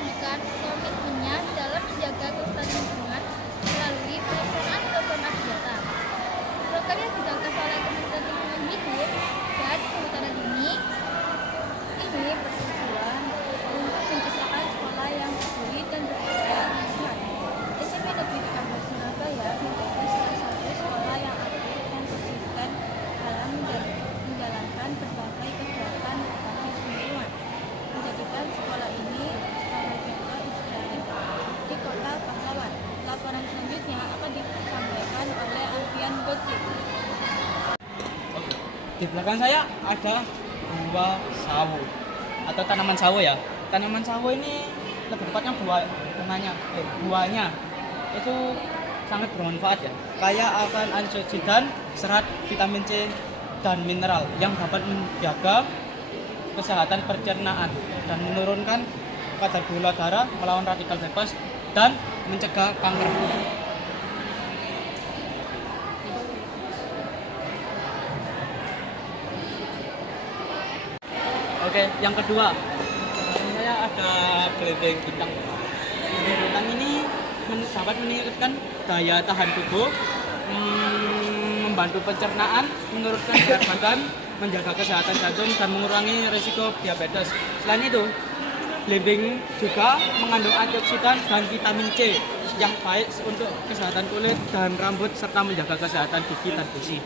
menunjukkan komitmennya dalam menjaga kelestarian lingkungan melalui pelaksanaan program Adiwata. Program yang digagas oleh Kementerian Lingkungan Hidup dan Kehutanan ini bertujuan untuk menciptakan sekolah yang peduli dan berbudaya lingkungan. SMP Negeri 13 Surabaya menjadi salah satu sekolah yang aktif dan konsisten dalam menjalankan berbagai kegiatan berbasis lingkungan, menjadikan sekolah ini sebagai contoh inspiratif di Kota Pahlawan. Laporan selanjutnya akan disampaikan oleh Alfian Gotsi. Di belakang saya ada buah sawo atau tanaman sawo ya. Tanaman sawo ini lebih tepatnya buahnya itu sangat bermanfaat ya. Kaya akan antioksidan, serat, vitamin C dan mineral yang dapat menjaga kesehatan pencernaan dan menurunkan kadar gula darah, melawan radikal bebas dan mencegah kanker. Oke, yang kedua, saya ada belimbing bintang. Belimbing bintang ini dapat meningkatkan daya tahan tubuh, membantu pencernaan, menurunkan berat badan, menjaga kesehatan jantung dan mengurangi risiko diabetes. Selain itu, belimbing juga mengandung antioksidan dan vitamin C yang baik untuk kesehatan kulit dan rambut serta menjaga kesehatan gigi dan gusi.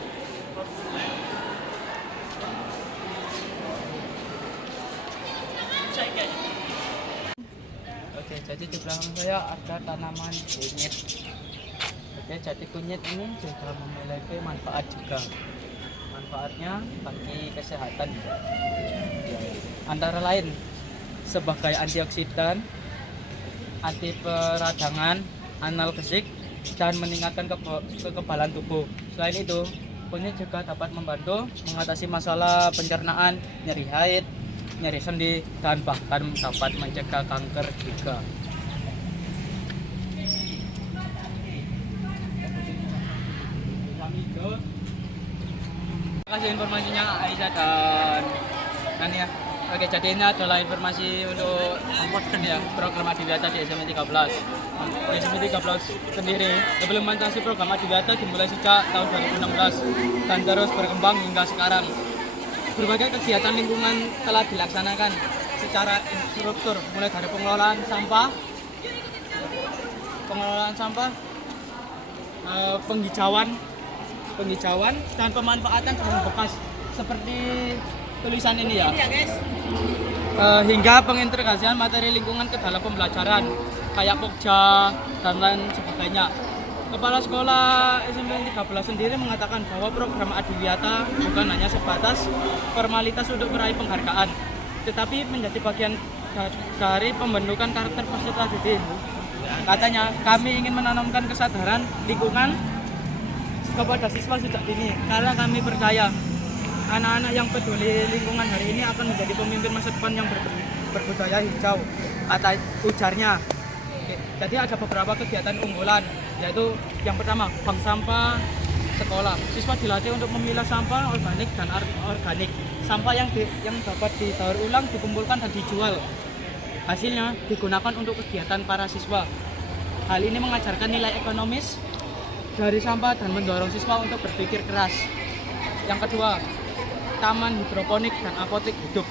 Oke, jadi di belakang saya ada tanaman kunyit. Oke, jadi kunyit ini juga memiliki manfaat juga. Manfaatnya bagi kesehatan. Antara lain sebagai antioksidan, anti peradangan, analgesik, dan meningkatkan kekebalan tubuh. Selain itu, kunyit juga dapat membantu mengatasi masalah pencernaan, nyeri haid, nyeri sendi, dan bahkan dapat mencegah kanker juga. Terima kasih informasinya Aisyah dan Nani ya. Oke, jadi ini adalah informasi untuk ya, program Adiwata di SMP 13. Di SMP 13 sendiri, implementasi program Adiwata dimulai sejak tahun 2016 dan terus berkembang hingga sekarang. Berbagai kegiatan lingkungan telah dilaksanakan secara instruktur, mulai dari pengelolaan sampah, penghijauan dan pemanfaatan bahan bekas seperti tulisan ini ya. Hingga pengintegrasian materi lingkungan ke dalam pembelajaran kayak pokja dan lain sebagainya. Kepala Sekolah SMP 13 sendiri mengatakan bahwa program Adiwata bukan hanya sebatas formalitas untuk meraih penghargaan, tetapi menjadi bagian dari pembentukan karakter peserta didik. Katanya, kami ingin menanamkan kesadaran lingkungan kepada siswa sejak dini, karena kami percaya anak-anak yang peduli lingkungan hari ini akan menjadi pemimpin masa depan yang berbudaya hijau, kata ujarnya. Jadi ada beberapa kegiatan unggulan, yaitu yang pertama, bank sampah sekolah. Siswa dilatih untuk memilah sampah organik dan organik. Sampah yang dapat didaur ulang, dikumpulkan dan dijual. Hasilnya digunakan untuk kegiatan para siswa. Hal ini mengajarkan nilai ekonomis dari sampah dan mendorong siswa untuk berpikir keras. Yang kedua, taman hidroponik dan apotek hidup.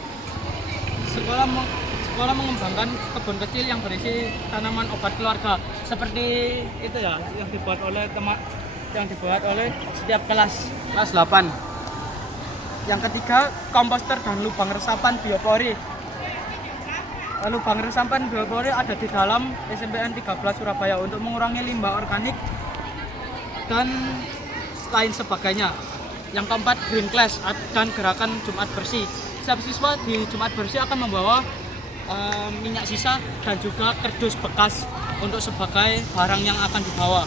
Sekolah mengembangkan kebun kecil yang berisi tanaman obat keluarga seperti itu ya, yang dibuat oleh setiap kelas 8. Yang ketiga, komposter dan lubang resapan biopori. Lubang resapan biopori ada di dalam SMPN 13 Surabaya untuk mengurangi limbah organik dan lain sebagainya. Yang keempat, green class dan gerakan Jumat bersih. Setiap siswa di Jumat bersih akan membawa minyak sisa dan juga kardus bekas untuk sebagai barang yang akan dibawa.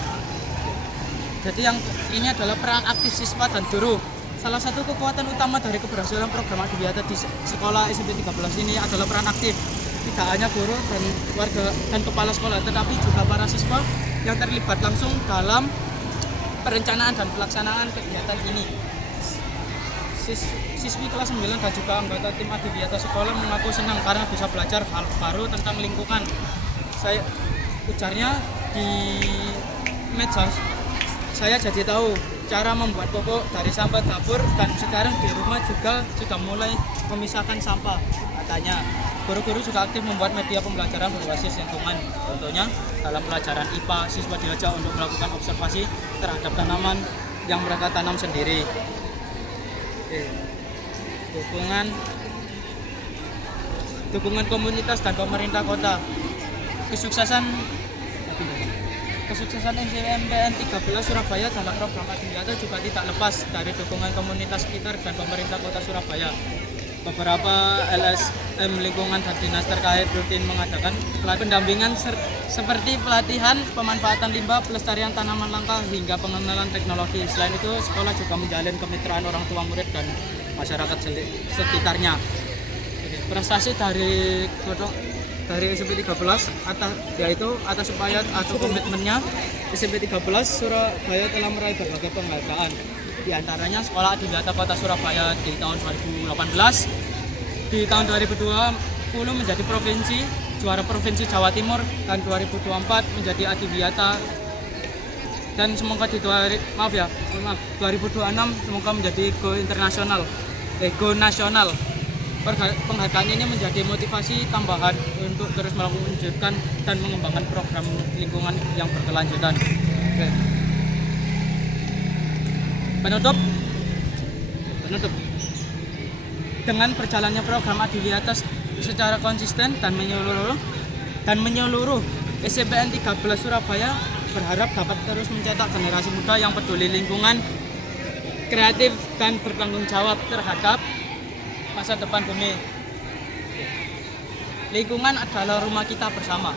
Jadi yang ini adalah peran aktif siswa dan guru. Salah satu kekuatan utama dari keberhasilan program Adiwata di sekolah SMP 13 ini adalah peran aktif. Tidak hanya guru dan warga dan kepala sekolah, tetapi juga para siswa yang terlibat langsung dalam perencanaan dan pelaksanaan kegiatan ini. Siswi kelas 9 dan juga anggota tim Adiwiyata sekolah mengaku senang karena bisa belajar hal baru tentang lingkungan. Ujarnya di medsos, saya jadi tahu cara membuat popok dari sampah dapur dan sekarang di rumah juga sudah mulai memisahkan sampah. Katanya, guru-guru juga aktif membuat media pembelajaran berbasis lingkungan. Contohnya, dalam pelajaran IPA, siswa diajak untuk melakukan observasi terhadap tanaman yang mereka tanam sendiri. Dukungan komunitas dan pemerintah kota. Kesuksesan SMPN 13 Surabaya dalam program Adiwiyata juga tidak lepas dari dukungan komunitas sekitar dan pemerintah kota Surabaya. Beberapa LSM lingkungan dan dinas terkait rutin mengadakan pendampingan seperti pelatihan pemanfaatan limbah, pelestarian tanaman langka, hingga pengenalan teknologi. Selain itu, sekolah juga menjalin kemitraan orang tua murid dan masyarakat sekitarnya. Prestasi dari SMP 13 yaitu atas upaya atau komitmennya SMP 13 Surabaya telah meraih berbagai penghargaan. Di antaranya Sekolah Adiwiyata Kota Surabaya di tahun 2018, di tahun 2020 menjadi juara provinsi Jawa Timur, dan 2024 menjadi Adiwiyata, dan semoga di 2026 semoga menjadi go nasional. Penghargaan ini menjadi motivasi tambahan untuk terus melanjutkan dan mengembangkan program lingkungan yang berkelanjutan. Oke. Penutup. Dengan berjalannya program Adiwiyata secara konsisten dan menyeluruh, SMPN 13 Surabaya berharap dapat terus mencetak generasi muda yang peduli lingkungan, kreatif, dan bertanggung jawab terhadap masa depan bumi. Lingkungan adalah rumah kita bersama,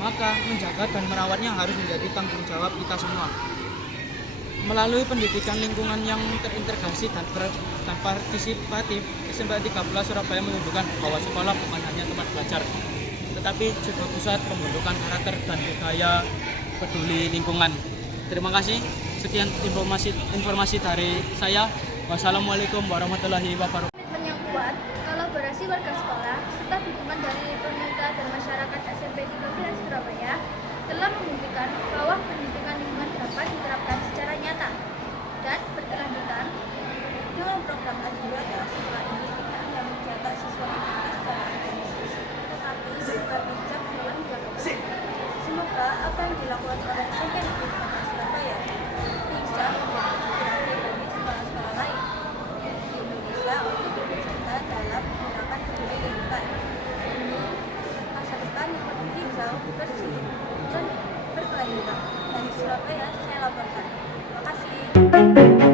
maka menjaga dan merawatnya harus menjadi tanggung jawab kita semua. Melalui pendidikan lingkungan yang terintegrasi dan partisipatif, SMPN 13 Surabaya menunjukkan bahwa sekolah bukan hanya tempat belajar, tetapi juga pusat pembentukan karakter dan budaya peduli lingkungan. Terima kasih. Sekian informasi dari saya. Wassalamualaikum warahmatullahi wabarakatuh. Komitmen yang kuat, kolaborasi warga sekolah, serta dukungan dari pemerintah dan masyarakat SMP 13 Surabaya telah membuktikan bahwa pendidikan lingkungan dapat diterapkan secara nyata dan berkelanjutan. Dengan program Adiwiyata, sekolah ini tidak hanya mencetak siswa yang cerdas secara akademis, tetapi juga bijak dalam bergaul. Semoga apa yang dilakukan oleh SMP Negeri 13 Surabaya bisa menjadi inspirasi bagi sekolah-sekolah lain di Indonesia untuk ikut serta dalam menggunakan peduli lingkungan demi masa depan yang lebih hijau, bersih, dan berkelanjutan. Dari Surabaya, saya laporkan. Terima kasih.